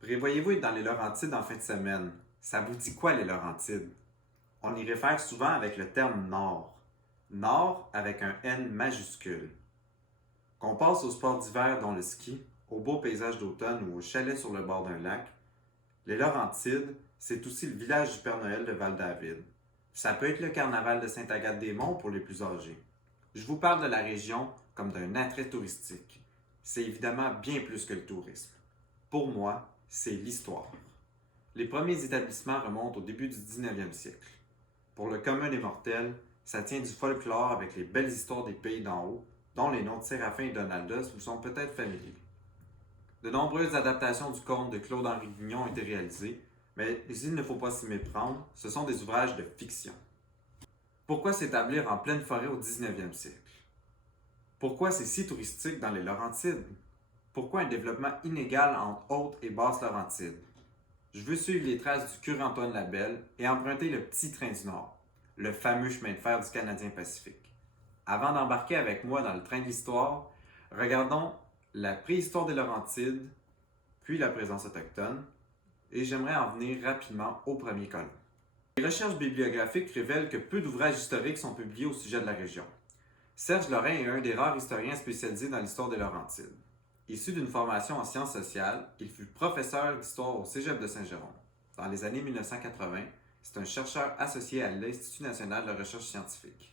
Prévoyez-vous être dans les Laurentides en fin de semaine? Ça vous dit quoi les Laurentides? On y réfère souvent avec le terme Nord. Nord avec un N majuscule. Qu'on passe aux sports d'hiver dont le ski, au beau paysage d'automne ou au chalet sur le bord d'un lac, les Laurentides, c'est aussi le village du Père Noël de Val-David. Ça peut être le carnaval de Sainte-Agathe-des-Monts pour les plus âgés. Je vous parle de la région comme d'un attrait touristique. C'est évidemment bien plus que le tourisme. Pour moi, c'est l'histoire. Les premiers établissements remontent au début du 19e siècle. Pour le commun des mortels, ça tient du folklore avec les belles histoires des pays d'en haut, dont les noms de Séraphin et Donaldos vous sont peut-être familiers. De nombreuses adaptations du conte de Claude-Henri Vignon ont été réalisées, mais il ne faut pas s'y méprendre, ce sont des ouvrages de fiction. Pourquoi s'établir en pleine forêt au 19e siècle? Pourquoi c'est si touristique dans les Laurentides? Pourquoi un développement inégal entre Haute et Basse-Laurentides? Je veux suivre les traces du curé Antoine Labelle et emprunter le petit train du Nord, le fameux chemin de fer du Canadien Pacifique. Avant d'embarquer avec moi dans le train de l'histoire, regardons la préhistoire des Laurentides, puis la présence autochtone, et j'aimerais en venir rapidement au premier colon. Les recherches bibliographiques révèlent que peu d'ouvrages historiques sont publiés au sujet de la région. Serge Lorrain est un des rares historiens spécialisés dans l'histoire des Laurentides. Issu d'une formation en sciences sociales, il fut professeur d'histoire au Cégep de Saint-Jérôme. Dans les années 1980, c'est un chercheur associé à l'Institut national de recherche scientifique.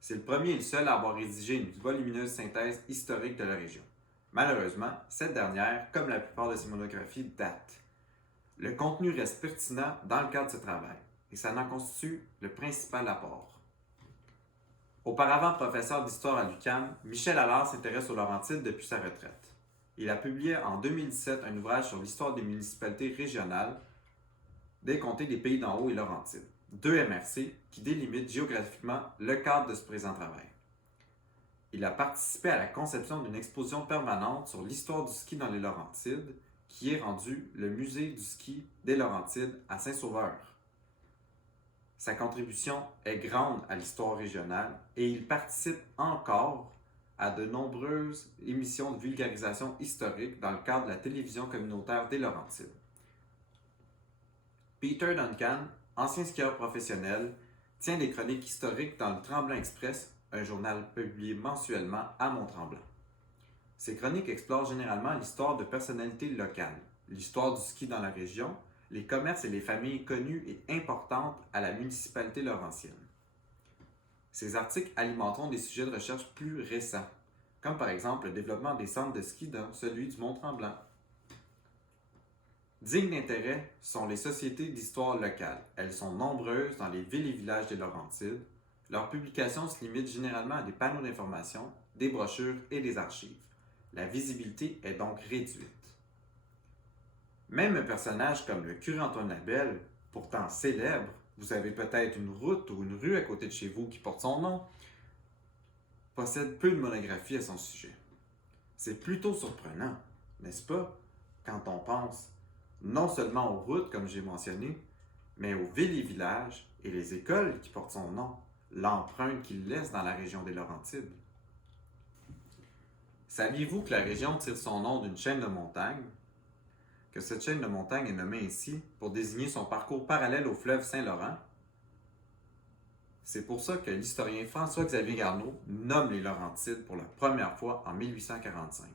C'est le premier et le seul à avoir rédigé une volumineuse synthèse historique de la région. Malheureusement, cette dernière, comme la plupart de ses monographies, date. Le contenu reste pertinent dans le cadre de ce travail, et ça en constitue le principal apport. Auparavant professeur d'histoire à l'UQAM, Michel Allard s'intéresse aux Laurentides depuis sa retraite. Il a publié en 2017 un ouvrage sur l'histoire des municipalités régionales des comtés des Pays d'en haut et Laurentides, 2 MRC, qui délimitent géographiquement le cadre de ce présent travail. Il a participé à la conception d'une exposition permanente sur l'histoire du ski dans les Laurentides, qui est rendue le musée du ski des Laurentides à Saint-Sauveur. Sa contribution est grande à l'histoire régionale et il participe encore à de nombreuses émissions de vulgarisation historique dans le cadre de la télévision communautaire des Laurentides. Peter Duncan, ancien skieur professionnel, tient des chroniques historiques dans le Tremblant Express, un journal publié mensuellement à Mont-Tremblant. Ces chroniques explorent généralement l'histoire de personnalités locales, l'histoire du ski dans la région, les commerces et les familles connues et importantes à la municipalité laurentienne. Ces articles alimenteront des sujets de recherche plus récents, comme par exemple le développement des centres de ski dans celui du Mont-Tremblant. Dignes d'intérêt sont les sociétés d'histoire locale. Elles sont nombreuses dans les villes et villages des Laurentides. Leurs publications se limitent généralement à des panneaux d'information, des brochures et des archives. La visibilité est donc réduite. Même un personnage comme le curé Antoine Labelle, pourtant célèbre, vous avez peut-être une route ou une rue à côté de chez vous qui porte son nom, possède peu de monographie à son sujet. C'est plutôt surprenant, n'est-ce pas, quand on pense non seulement aux routes, comme j'ai mentionné, mais aux villes et villages et les écoles qui portent son nom, l'empreinte qu'il laisse dans la région des Laurentides. Saviez-vous que la région tire son nom d'une chaîne de montagnes? Que cette chaîne de montagnes est nommée ainsi pour désigner son parcours parallèle au fleuve Saint-Laurent? C'est pour ça que l'historien François-Xavier Garneau nomme les Laurentides pour la première fois en 1845.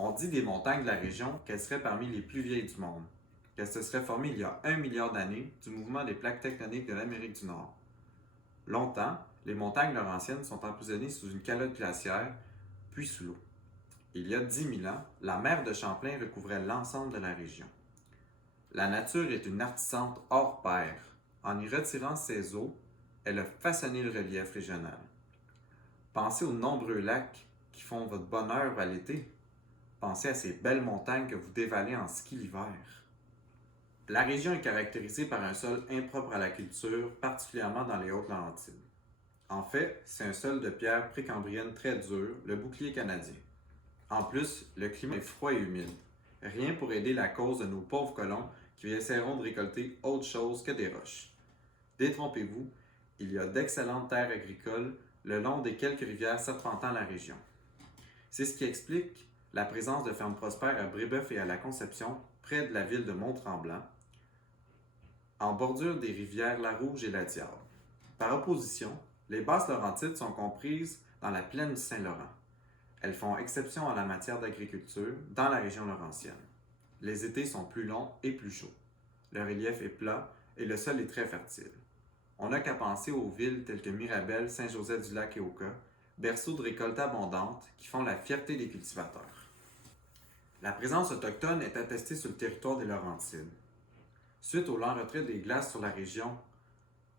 On dit des montagnes de la région qu'elles seraient parmi les plus vieilles du monde, qu'elles se seraient formées il y a 1 milliard d'années du mouvement des plaques tectoniques de l'Amérique du Nord. Longtemps, les montagnes laurentiennes sont emprisonnées sous une calotte glaciaire, puis sous l'eau. Il y a 10 000 ans, la mer de Champlain recouvrait l'ensemble de la région. La nature est une artisante hors pair. En y retirant ses eaux, elle a façonné le relief régional. Pensez aux nombreux lacs qui font votre bonheur à l'été. Pensez à ces belles montagnes que vous dévalez en ski l'hiver. La région est caractérisée par un sol impropre à la culture, particulièrement dans les Hautes-Laurentides. En fait, c'est un sol de pierre précambrienne très dur, le bouclier canadien. En plus, le climat est froid et humide. Rien pour aider la cause de nos pauvres colons qui essaieront de récolter autre chose que des roches. Détrompez-vous, il y a d'excellentes terres agricoles le long des quelques rivières serpentant la région. C'est ce qui explique la présence de fermes prospères à Brébeuf et à la Conception, près de la ville de Mont-Tremblant, en bordure des rivières La Rouge et la Diable. Par opposition, les Basses-Laurentides sont comprises dans la plaine du Saint-Laurent. Elles font exception en la matière d'agriculture dans la région laurentienne. Les étés sont plus longs et plus chauds. Le relief est plat et le sol est très fertile. On n'a qu'à penser aux villes telles que Mirabel, Saint-Joseph-du-Lac et Oka, berceaux de récoltes abondantes qui font la fierté des cultivateurs. La présence autochtone est attestée sur le territoire des Laurentides. Suite au lent retrait des glaces sur la région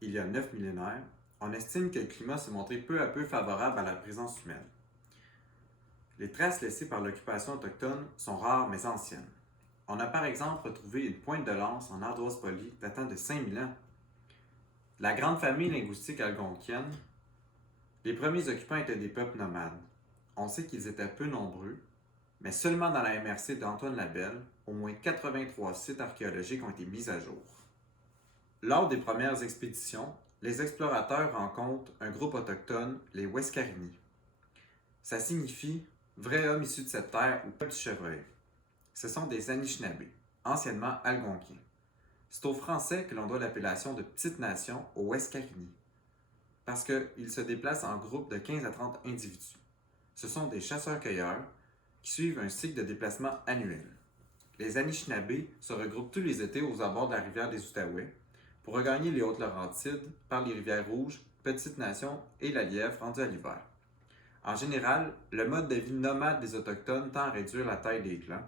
il y a 9 millénaires, on estime que le climat s'est montré peu à peu favorable à la présence humaine. Les traces laissées par l'occupation autochtone sont rares mais anciennes. On a par exemple retrouvé une pointe de lance en ardoise polie datant de 5000 ans. La grande famille linguistique algonquienne, les premiers occupants étaient des peuples nomades. On sait qu'ils étaient peu nombreux, mais seulement dans la MRC d'Antoine Labelle, au moins 83 sites archéologiques ont été mis à jour. Lors des premières expéditions, les explorateurs rencontrent un groupe autochtone, les Wescarini. Ça signifie « vrai homme issu de cette terre » ou « peuple du chevreuil ». Ce sont des Anishinabés, anciennement algonquiens. C'est aux Français que l'on doit l'appellation de Petite Nation aux Wescarini, parce qu'ils se déplacent en groupe de 15 à 30 individus. Ce sont des chasseurs-cueilleurs qui suivent un cycle de déplacement annuel. Les Anishinabés se regroupent tous les étés aux abords de la rivière des Outaouais pour regagner les Hautes-Laurentides par les rivières Rouges, Petite Nation et la Lièvre rendus à l'hiver. En général, le mode de vie nomade des Autochtones tend à réduire la taille des clans,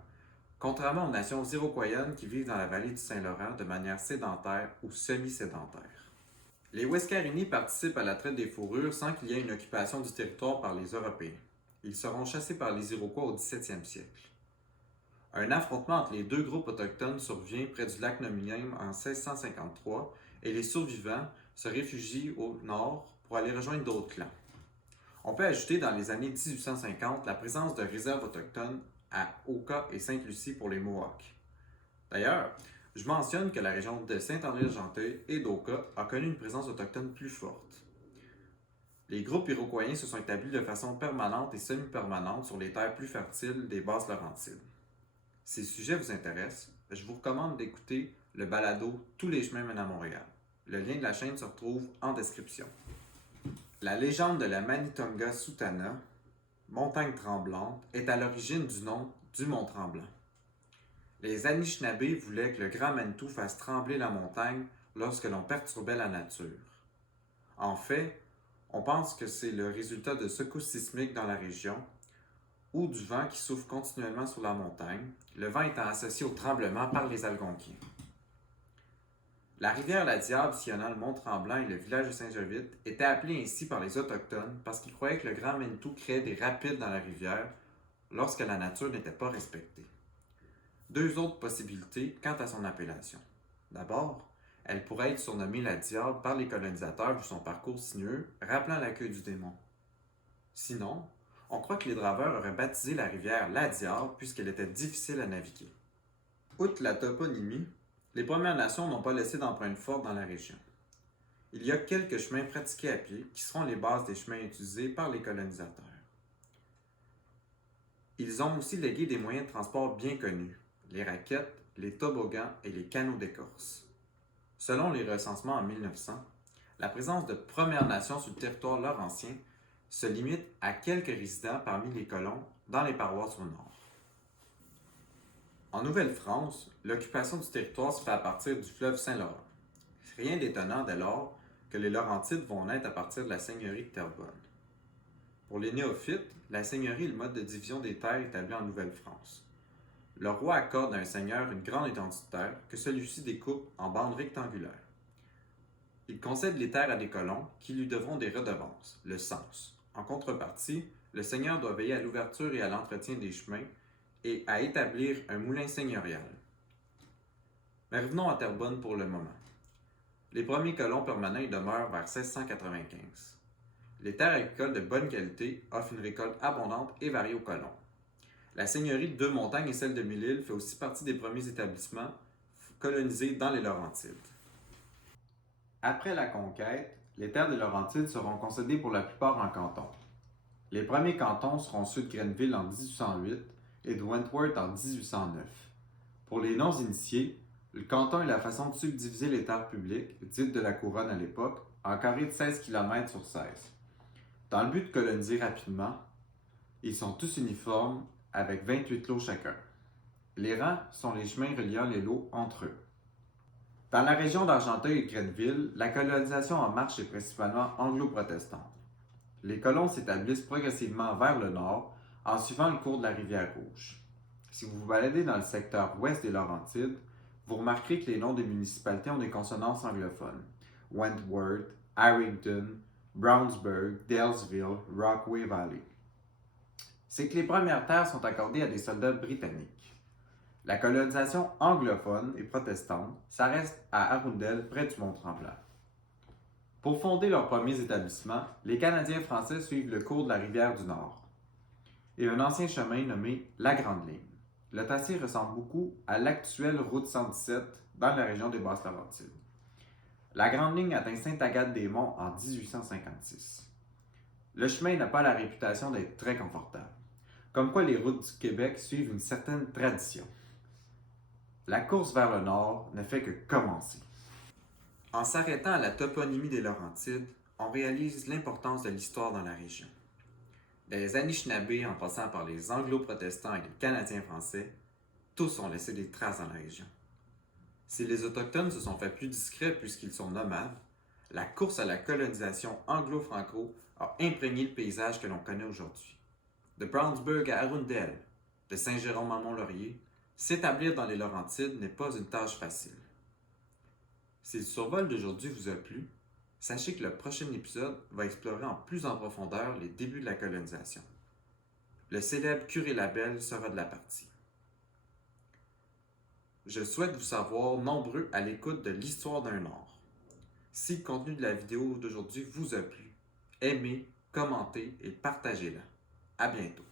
contrairement aux nations iroquoiennes qui vivent dans la vallée du Saint-Laurent de manière sédentaire ou semi-sédentaire. Les Wescarini participent à la traite des fourrures sans qu'il y ait une occupation du territoire par les Européens. Ils seront chassés par les Iroquois au 17e siècle. Un affrontement entre les deux groupes autochtones survient près du lac Nominium en 1653 et les survivants se réfugient au nord pour aller rejoindre d'autres clans. On peut ajouter dans les années 1850 la présence de réserves autochtones à Oka et Sainte-Lucie pour les Mohawks. D'ailleurs, je mentionne que la région de Saint-André-de-Genteuil et d'Oka a connu une présence autochtone plus forte. Les groupes iroquoiens se sont établis de façon permanente et semi-permanente sur les terres plus fertiles des Basses-Laurentides. Si le sujet vous intéresse, je vous recommande d'écouter le balado Tous les chemins mènent à Montréal. Le lien de la chaîne se retrouve en description. La légende de la Manitonga Soutana, montagne tremblante, est à l'origine du nom du Mont Tremblant. Les Anishinabés voulaient que le grand Manitou fasse trembler la montagne lorsque l'on perturbait la nature. En fait, on pense que c'est le résultat de secousses sismiques dans la région ou du vent qui souffle continuellement sur la montagne, le vent étant associé au tremblement par les Algonquiens. La rivière La Diable sillonnant le Mont-Tremblant et le village de Saint-Jovite était appelée ainsi par les Autochtones parce qu'ils croyaient que le grand Manitou créait des rapides dans la rivière lorsque la nature n'était pas respectée. Deux autres possibilités quant à son appellation. D'abord, elle pourrait être surnommée la Diable par les colonisateurs vu son parcours sinueux, rappelant la queue du démon. Sinon, on croit que les draveurs auraient baptisé la rivière La Diable puisqu'elle était difficile à naviguer. Outre la toponymie, les Premières Nations n'ont pas laissé d'empreintes fortes dans la région. Il y a quelques chemins pratiqués à pied qui seront les bases des chemins utilisés par les colonisateurs. Ils ont aussi légué des moyens de transport bien connus, les raquettes, les toboggans et les canots d'écorce. Selon les recensements en 1900, la présence de Premières Nations sur le territoire laurentien se limite à quelques résidents parmi les colons dans les paroisses au nord. En Nouvelle-France, l'occupation du territoire se fait à partir du fleuve Saint-Laurent. Rien d'étonnant dès lors que les Laurentides vont naître à partir de la seigneurie de Terrebonne. Pour les néophytes, la seigneurie est le mode de division des terres établi en Nouvelle-France. Le roi accorde à un seigneur une grande étendue de terre que celui-ci découpe en bandes rectangulaires. Il concède les terres à des colons qui lui devront des redevances, le cens. En contrepartie, le seigneur doit veiller à l'ouverture et à l'entretien des chemins et à établir un moulin seigneurial. Mais revenons à Terrebonne pour le moment. Les premiers colons permanents y demeurent vers 1695. Les terres agricoles de bonne qualité offrent une récolte abondante et variée aux colons. La seigneurie de Deux-Montagnes et celle de Mille-Îles fait aussi partie des premiers établissements colonisés dans les Laurentides. Après la conquête, les terres des Laurentides seront concédées pour la plupart en cantons. Les premiers cantons seront ceux de Grenville en 1808 et de Wentworth en 1809. Pour les non-initiés, le canton est la façon de subdiviser les terres publiques, dites de la couronne à l'époque, en carrés de 16 km sur 16. Dans le but de coloniser rapidement, ils sont tous uniformes avec 28 lots chacun. Les rangs sont les chemins reliant les lots entre eux. Dans la région d'Argenteuil et de Grenville, la colonisation en marche est principalement anglo-protestante. Les colons s'établissent progressivement vers le nord en suivant le cours de la rivière Rouge. Si vous vous baladez dans le secteur ouest des Laurentides, vous remarquerez que les noms des municipalités ont des consonances anglophones. Wentworth, Harrington, Brownsburg, Dalesville, Rockaway Valley. C'est que les premières terres sont accordées à des soldats britanniques. La colonisation anglophone et protestante s'arrête à Arundel, près du Mont-Tremblant. Pour fonder leurs premiers établissements, les Canadiens français suivent le cours de la rivière du Nord et un ancien chemin nommé la Grande Ligne. Le tracé ressemble beaucoup à l'actuelle route 117 dans la région des Basses-Laurentides. La Grande Ligne atteint Sainte-Agathe-des-Monts en 1856. Le chemin n'a pas la réputation d'être très confortable, comme quoi les routes du Québec suivent une certaine tradition. La course vers le nord ne fait que commencer. En s'arrêtant à la toponymie des Laurentides, on réalise l'importance de l'histoire dans la région. Des Anishinabés en passant par les Anglo-protestants et les Canadiens français, tous ont laissé des traces dans la région. Si les Autochtones se sont fait plus discrets puisqu'ils sont nomades, la course à la colonisation anglo-franco a imprégné le paysage que l'on connaît aujourd'hui. De Brownsburg à Arundel, de Saint-Jérôme à Mont-Laurier, s'établir dans les Laurentides n'est pas une tâche facile. Si le survol d'aujourd'hui vous a plu, sachez que le prochain épisode va explorer plus en profondeur les débuts de la colonisation. Le célèbre curé Labelle sera de la partie. Je souhaite vous savoir nombreux à l'écoute de l'histoire d'un Nord. Si le contenu de la vidéo d'aujourd'hui vous a plu, aimez, commentez et partagez-la. À bientôt.